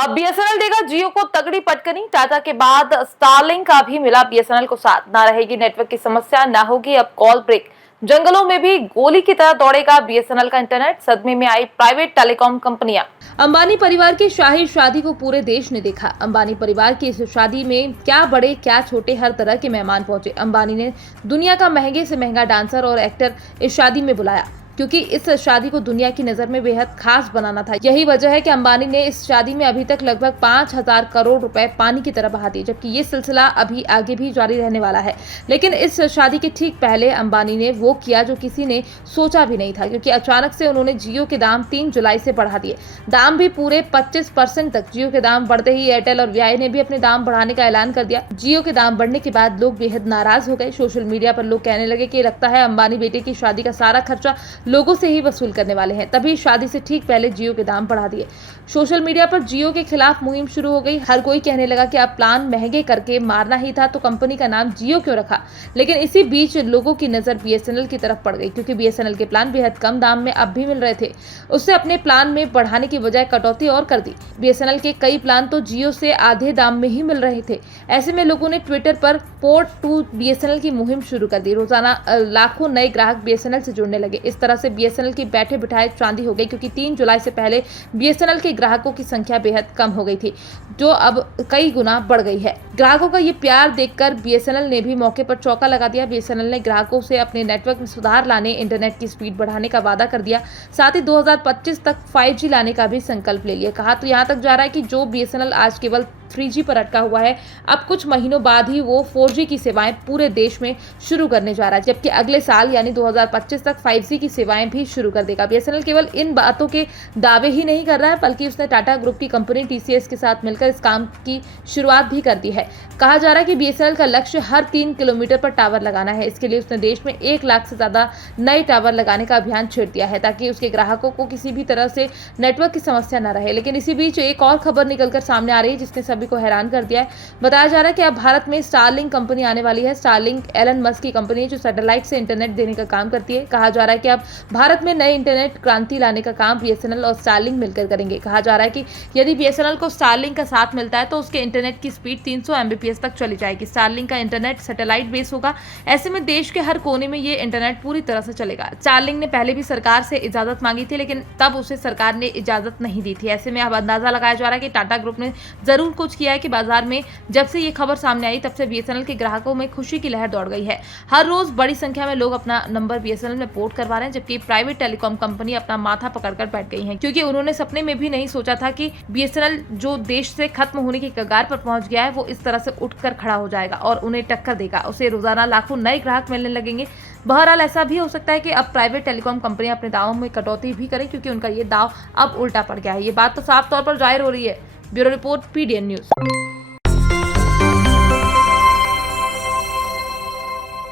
अब बीएसएनएल देगा जियो को तगड़ी पटकनी। टाटा के बाद स्टारलिंक का भी मिला बीएसएनएल को साथ। ना रहेगी नेटवर्क की समस्या, ना होगी अब कॉल ब्रेक। जंगलों में भी गोली की तरह दौड़ेगा बीएसएनएल का इंटरनेट। सदमे में आई प्राइवेट टेलीकॉम कंपनियां। अंबानी परिवार की शाही शादी को पूरे देश ने देखा। अंबानी परिवार की इस शादी में क्या बड़े क्या छोटे हर तरह के मेहमान पहुंचे। अंबानी ने दुनिया का महंगे से महंगा डांसर और एक्टर इस शादी में बुलाया, क्योंकि इस शादी को दुनिया की नजर में बेहद खास बनाना था। यही वजह है कि अंबानी ने इस शादी में अभी तक लगभग 5,000 करोड़ रुपए पानी की तरह बहा दिए, जबकि ये सिलसिला अभी आगे भी जारी रहने वाला है। लेकिन इस शादी के ठीक पहले अंबानी ने वो किया जो किसी ने सोचा भी नहीं था, क्योंकि अचानक से उन्होंने जियो के दाम 3 जुलाई से बढ़ा दिए। दाम भी पूरे 25% तक। जियो के दाम बढ़ते ही एयरटेल और वी ने भी अपने दाम बढ़ाने का ऐलान कर दिया। जियो के दाम बढ़ने के बाद लोग बेहद नाराज हो गए। सोशल मीडिया पर लोग कहने लगे कि लगता है अंबानी बेटे की शादी का सारा खर्चा लोगों से ही वसूल करने वाले हैं। तभी शादी से ठीक पहले जियो के दाम बढ़ा दिए। सोशल मीडिया पर जियो के खिलाफ मुहिम शुरू हो गई। हर कोई कहने लगा कि अब प्लान महंगे करके मारना ही था, तो कंपनी का नाम जियो क्यों रखा। लेकिन इसी बीच लोगों की नजर बीएसएनएल की तरफ पड़ गई, क्योंकि बीएसएनएल के प्लान बेहद कम दाम में अब भी मिल रहे थे। उससे अपने प्लान में बढ़ाने की बजाय कटौती और कर दी। बीएसएनएल के कई प्लान तो जियो से आधे दाम में ही मिल रहे थे। ऐसे में लोगों ने ट्विटर पर पोर्ट टू बीएसएनएल की मुहिम शुरू कर दी। रोजाना लाखों नए ग्राहक बीएसएनएल से जुड़ने लगे। इस तरह से बीएसएनएल की बैठे बिठाए चांदी हो गई, क्योंकि 3 जुलाई से पहले बीएसएनएल के ग्राहकों की संख्या बेहद कम हो गई थी, जो अब कई गुना बढ़ गई है। ग्राहकों का ये प्यार देखकर बीएसएनएल ने भी मौके पर चौका लगा दिया। बीएसएनएल ने ग्राहकों से अपने नेटवर्क में सुधार लाने, इंटरनेट की स्पीड बढ़ाने का वादा कर दिया। साथ ही 2025 तक 5G लाने का भी संकल्प ले लिया। कहा तो यहाँ तक जा रहा है कि जो बीएसएनएल आज केवल 3G पर अटका हुआ है, अब कुछ महीनों बाद ही वो 4G की सेवाएं पूरे देश में शुरू करने जा रहा है, जबकि अगले साल यानी 2025 तक 5G की सेवाएं भी शुरू कर देगा। बीएसएनएल केवल इन बातों के दावे ही नहीं कर रहा है, बल्कि उसने टाटा ग्रुप की कंपनी टीसीएस के साथ मिलकर इस काम की शुरुआत भी कर दी है। कहा जा रहा है कि बीएसएनएल का लक्ष्य हर 3 किलोमीटर पर टावर लगाना है। इसके लिए उसने देश में 1 लाख से ज्यादा नए टावर लगाने का अभियान छेड़ दिया है, ताकि उसके ग्राहकों को किसी भी तरह से नेटवर्क की समस्या न रहे। लेकिन इसी बीच एक और खबर निकलकर सामने आ रही है, जिसने सभी को हैरान कर दिया है। बताया जा रहा है कि अब भारत में स्टारलिंक कंपनी आने वाली है। स्टारलिंक एलन मस्क की कंपनी है, जो सैटेलाइट से इंटरनेट देने का काम करती है। कहा जा रहा है कि अब भारत में नए इंटरनेट क्रांति लाने का काम बीएसएनएल और स्टारलिंक मिलकर करेंगे। कहा जा रहा है कि यदि बीएसएनएल को स्टारलिंक का साथ मिलता है, तो उसके इंटरनेट की स्पीड 300 Mbps तक चली जाएगी। स्टारलिंक का इंटरनेट सैटेलाइट बेस होगा। ऐसे में देश के हर कोने में ये इंटरनेट पूरी तरह से चलेगा। स्टारलिंक ने पहले भी सरकार से इजाजत मांगी थी, लेकिन तब उसे सरकार ने इजाजत नहीं दी थी। ऐसे में अब अंदाजा लगाया जा रहा है कि टाटा ग्रुप ने जरूर कुछ किया है कि बाजार में जब से ये खबर सामने आई, तब से बीएसएनएल के ग्राहकों में खुशी की लहर दौड़ गई है। हर रोज बड़ी संख्या में लोग अपना नंबर बीएसएनएल में पोर्ट करवा रहे हैं, जबकि प्राइवेट टेलीकॉम कंपनी अपना माथा पकड़कर बैठ गई है, क्योंकि उन्होंने सपने में भी नहीं सोचा था कि बीएसएनएल जो देश से खत्म होने की कगार पर पहुंच गया है, वो इस तरह से उठकर खड़ा हो जाएगा और उन्हें टक्कर देगा। उसे रोजाना लाखों नए ग्राहक मिलने लगेंगे। बहरहाल ऐसा भी हो सकता है कि अब प्राइवेट टेलीकॉम कंपनियां अपने दावों में कटौती भी करें, क्योंकि उनका ये दाव अब उल्टा पड़ गया है। ये बात तो साफ तौर पर जाहिर हो रही है। Bureau report, PDN news.